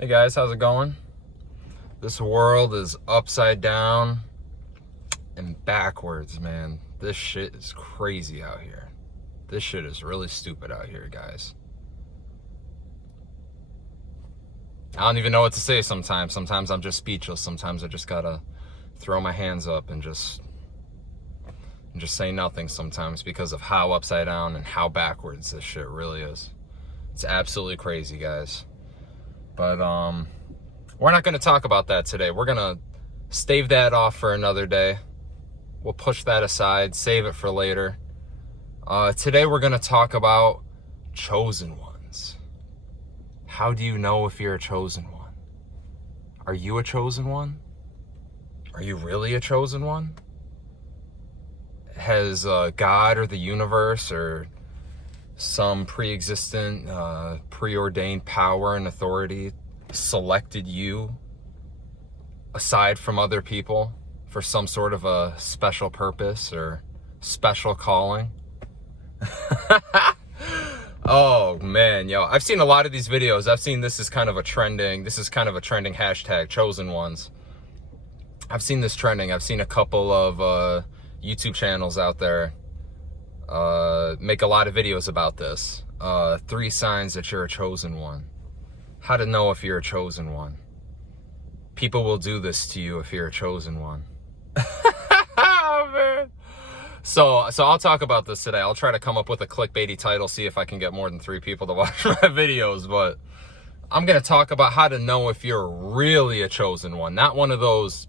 Hey guys, how's it going? This world is upside down and backwards, man. This shit is crazy out here. This shit is really stupid out here, guys. I don't even know what to say sometimes. Sometimes I'm just speechless. Sometimes I just gotta throw my hands up and just say nothing sometimes because of how upside down and how backwards this shit really is. It's absolutely crazy, guys. But we're not going to talk about that today. We're going to stave that off for another day. We'll push that aside, save it for later. Today we're going to talk about chosen ones. How do you know if you're a chosen one? Are you a chosen one? Are you really a chosen one? Has God or the universe or some pre-existent, preordained power and authority selected you aside from other people for some sort of a special purpose or special calling? Oh man, yo, I've seen a lot of these videos. I've seen this is kind of a trending hashtag, chosen ones. I've seen this trending. I've seen a couple of YouTube channels out there make a lot of videos about this. 3 signs that you're a chosen one. How to know if you're a chosen one. People will do this to you if you're a chosen one. Oh, man. So I'll talk about this today. I'll try to come up with a clickbaity title, see if I can get more than 3 people to watch my videos, but I'm going to talk about how to know if you're really a chosen one, not one of those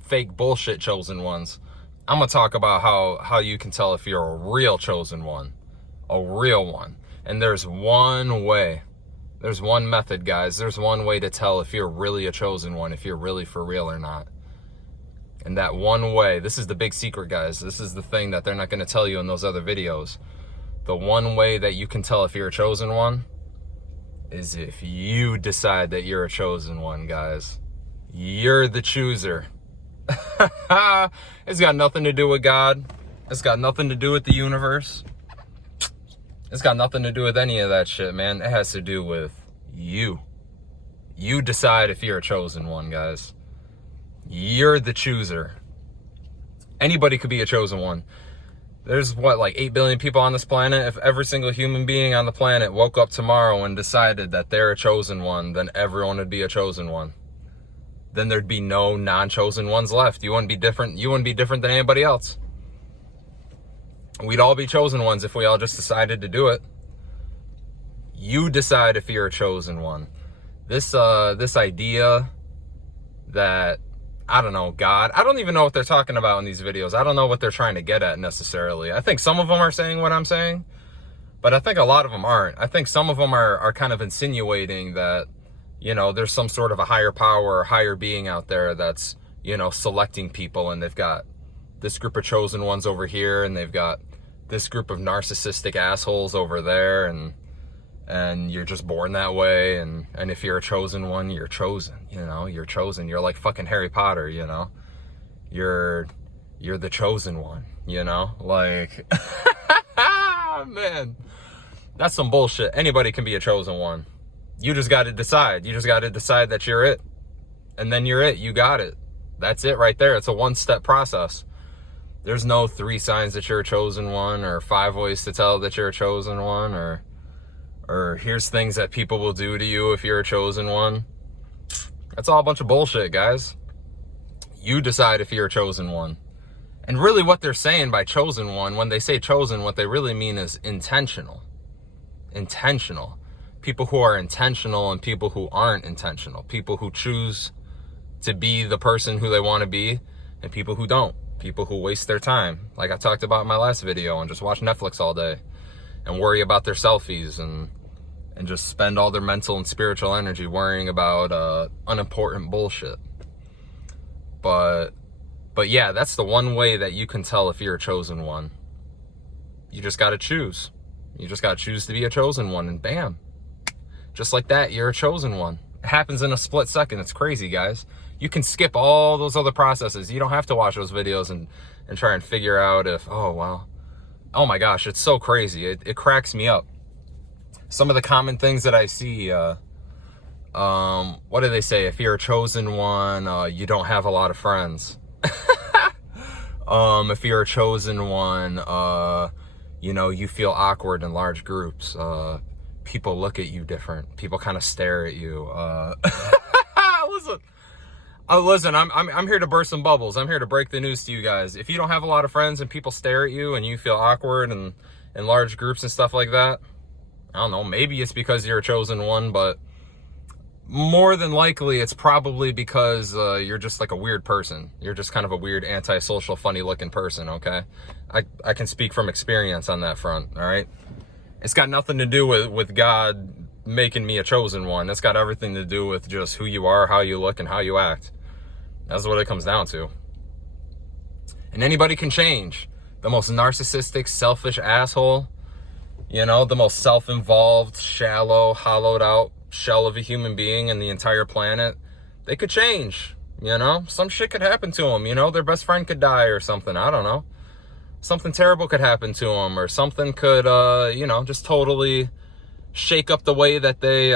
fake bullshit chosen ones. I'm going to talk about how you can tell if you're a real chosen one, a real one. And there's one way. There's one method, guys. There's one way to tell if you're really a chosen one, if you're really for real or not. And that one way, this is the big secret, guys. This is the thing that they're not going to tell you in those other videos. The one way that you can tell if you're a chosen one is if you decide that you're a chosen one, guys. You're the chooser. It's got nothing to do with God. It's got nothing to do with the universe. It's got nothing to do with any of that shit, man. It has to do with you. You decide if you're a chosen one, guys. You're the chooser. Anybody could be a chosen one. There's like 8 billion people on this planet. If every single human being on the planet woke up tomorrow and decided that they're a chosen one, then everyone would be a chosen one. Then there'd be no non-chosen ones left. You wouldn't be different. You wouldn't be different than anybody else. We'd all be chosen ones if we all just decided to do it. You decide if you're a chosen one. This idea that, I don't know, God, I don't even know what they're talking about in these videos. I don't know what they're trying to get at necessarily. I think some of them are saying what I'm saying, but I think a lot of them aren't. I think some of them are kind of insinuating that, you know, there's some sort of a higher power or higher being out there that's, you know, selecting people, and they've got this group of chosen ones over here, and they've got this group of narcissistic assholes over there, and you're just born that way, and if you're a chosen one, you're chosen, you know, you're chosen. You're like fucking Harry Potter, you know, you're the chosen one, you know, like, man, that's some bullshit. Anybody can be a chosen one. You just got to decide. You just got to decide that you're it. And then you're it. You got it. That's it right there. It's a 1-step process. There's no 3 signs that you're a chosen one, or 5 ways to tell that you're a chosen one, or here's things that people will do to you if you're a chosen one. That's all a bunch of bullshit, guys. You decide if you're a chosen one. And really what they're saying by chosen one, when they say chosen, what they really mean is intentional. Intentional. People who are intentional and people who aren't intentional. People who choose to be the person who they want to be, and people who don't. People who waste their time, like I talked about in my last video, and just watch Netflix all day and worry about their selfies and just spend all their mental and spiritual energy worrying about unimportant bullshit. But yeah, that's the one way that you can tell if you're a chosen one. You just got to choose. You just got to choose to be a chosen one, and bam. Just like that, you're a chosen one. It happens in a split second. It's crazy, guys. You can skip all those other processes. You don't have to watch those videos and try and figure out if, oh, wow. Oh my gosh, it's so crazy. It cracks me up. Some of the common things that I see What do they say? If you're a chosen one, you don't have a lot of friends. If you're a chosen one, you know, you feel awkward in large groups. People look at you different. People kind of stare at you. Listen, I'm here to burst some bubbles. I'm here to break the news to you guys. If you don't have a lot of friends and people stare at you and you feel awkward and in large groups and stuff like that, I don't know, maybe it's because you're a chosen one, but more than likely it's probably because you're just like a weird person. You're just kind of a weird, antisocial, funny looking person, okay? I can speak from experience on that front, all right? It's got nothing to do with God making me a chosen one. It's got everything to do with just who you are, how you look, and how you act. That's what it comes down to. And anybody can change. The most narcissistic, selfish asshole, you know, the most self-involved, shallow, hollowed out shell of a human being in the entire planet, they could change, you know? Some shit could happen to them, you know? Their best friend could die or something, I don't know. Something terrible could happen to them, or something could, you know, just totally shake up the way that they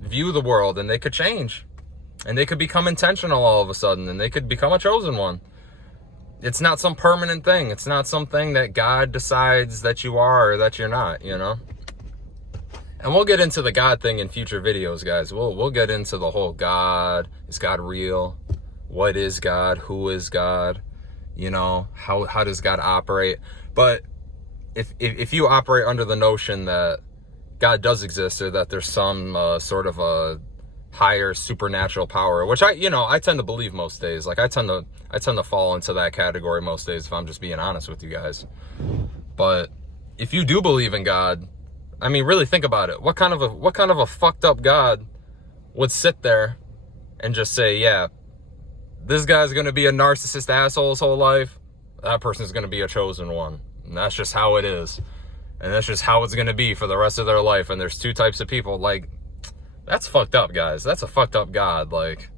view the world, and they could change. And they could become intentional all of a sudden, and they could become a chosen one. It's not some permanent thing. It's not something that God decides that you are or that you're not, you know? And we'll get into the God thing in future videos, guys. We'll get into the whole God. Is God real? What is God? Who is God? You know, how does God operate? But if you operate under the notion that God does exist, or that there's some sort of a higher supernatural power, which I tend to believe most days. Like I tend to fall into that category most days, if I'm just being honest with you guys. But if you do believe in God, I mean, really think about it. What kind of a fucked up God would sit there and just say, yeah, this guy's gonna be a narcissist asshole his whole life. That person's gonna be a chosen one, and that's just how it is, and that's just how it's gonna be for the rest of their life. And there's two types of people. Like, that's fucked up, guys. That's a fucked up God. Like,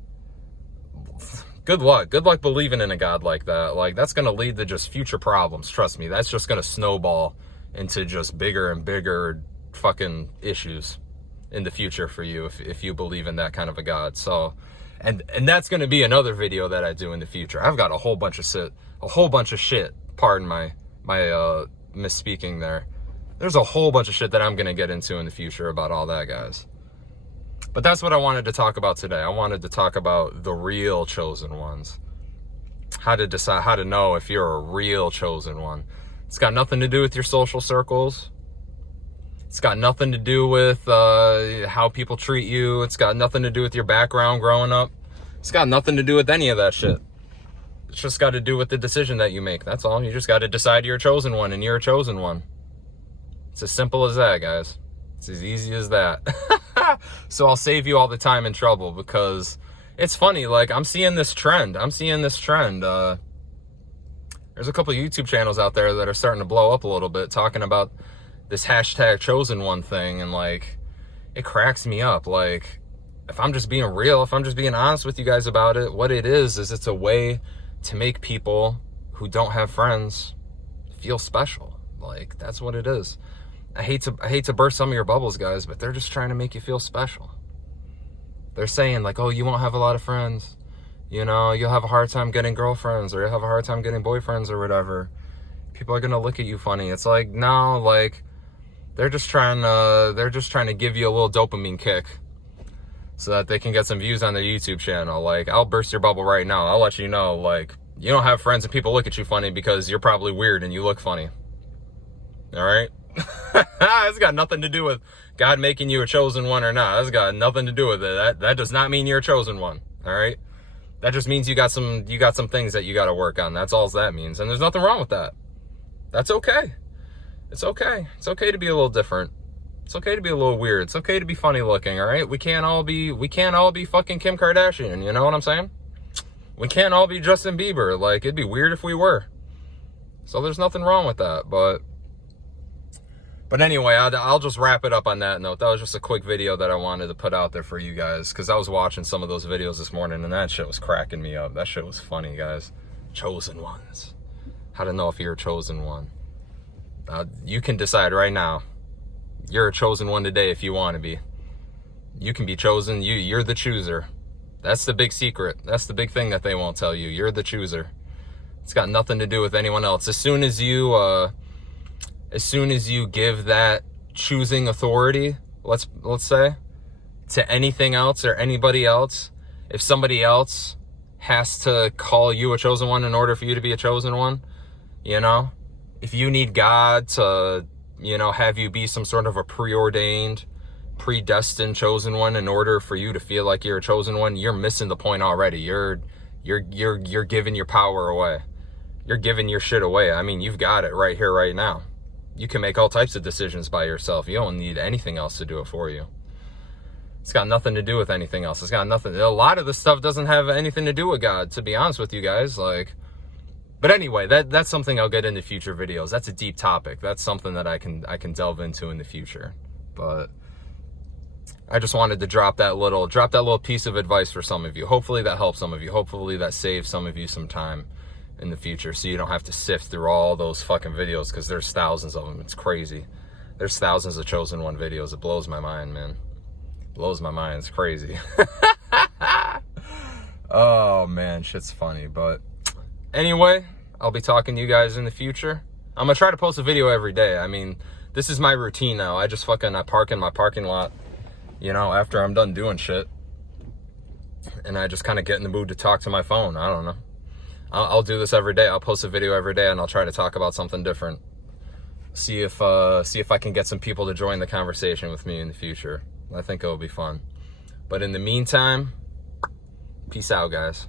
good luck believing in a God like that. Like, that's gonna lead to just future problems. Trust me, that's just gonna snowball into just bigger and bigger fucking issues in the future for you if you believe in that kind of a God. So, and that's gonna be another video that I do in the future. I've got a whole bunch of shit. Pardon my misspeaking there. There's a whole bunch of shit that I'm gonna get into in the future about all that, guys. But that's what I wanted to talk about today. I wanted to talk about the real chosen ones. How to decide, how to know if you're a real chosen one. It's got nothing to do with your social circles. It's got nothing to do with how people treat you. It's got nothing to do with your background growing up. It's got nothing to do with any of that shit. It's just got to do with the decision that you make. That's all. You just got to decide you're a chosen one, and you're a chosen one. It's as simple as that, guys. It's as easy as that. So I'll save you all the time and trouble, because it's funny. Like, I'm seeing this trend. There's a couple of YouTube channels out there that are starting to blow up a little bit, talking about this hashtag chosen one thing. And like, it cracks me up. Like, if I'm just being real, if I'm just being honest with you guys about it, what it is it's a way to make people who don't have friends feel special. Like, that's what it is. I hate to burst some of your bubbles, guys, but they're just trying to make you feel special. They're saying like, oh, you won't have a lot of friends. You know, you'll have a hard time getting girlfriends, or you'll have a hard time getting boyfriends or whatever. People are gonna look at you funny. It's like, no, like, they're just trying to give you a little dopamine kick so that they can get some views on their YouTube channel. Like, I'll burst your bubble right now. I'll let you know, like, you don't have friends and people look at you funny because you're probably weird and you look funny. All right? It's got nothing to do with God making you a chosen one or not. That's got nothing to do with it. That does not mean you're a chosen one. All right? That just means you got some things that you got to work on. That's all that means. And there's nothing wrong with that. That's okay. It's okay. It's okay to be a little different. It's okay to be a little weird. It's okay to be funny looking, all right? We can't all be fucking Kim Kardashian, you know what I'm saying? We can't all be Justin Bieber. Like, it'd be weird if we were. So there's nothing wrong with that, But anyway, I'll just wrap it up on that note. That was just a quick video that I wanted to put out there for you guys, because I was watching some of those videos this morning, and that shit was cracking me up. That shit was funny, guys. Chosen ones. How to know if you're a chosen one. You can decide right now. You're a chosen one today if you want to be. You can be chosen. You're the chooser. That's the big secret. That's the big thing that they won't tell you. You're the chooser. It's got nothing to do with anyone else. As soon as you give that choosing authority, let's say, to anything else or anybody else, if somebody else has to call you a chosen one in order for you to be a chosen one, you know, if you need God to, you know, have you be some sort of a preordained, predestined chosen one in order for you to feel like you're a chosen one, you're missing the point already. You're giving your power away. You're giving your shit away. I mean, you've got it right here, right now. You can make all types of decisions by yourself. You don't need anything else to do it for you. It's got nothing to do with anything else. It's got nothing. A lot of this stuff doesn't have anything to do with God, to be honest with you guys. Like, but anyway, that's something I'll get into future videos. That's a deep topic. That's something that I can delve into in the future. But I just wanted to drop that little piece of advice for some of you. Hopefully that helps some of you. Hopefully that saves some of you some time in the future, so you don't have to sift through all those fucking videos, because there's thousands of them. It's crazy. There's thousands of chosen one videos. It blows my mind, man. Blows my mind. It's crazy. Oh man, shit's funny. But anyway, I'll be talking to you guys in the future. I'm gonna try to post a video every day. I mean, this is my routine now. I park in my parking lot, you know, after I'm done doing shit, and I just kind of get in the mood to talk to my phone. I don't know. I'll do this every day. I'll post a video every day, and I'll try to talk about something different. See if I can get some people to join the conversation with me in the future. I think it'll be fun. But in the meantime, peace out, guys.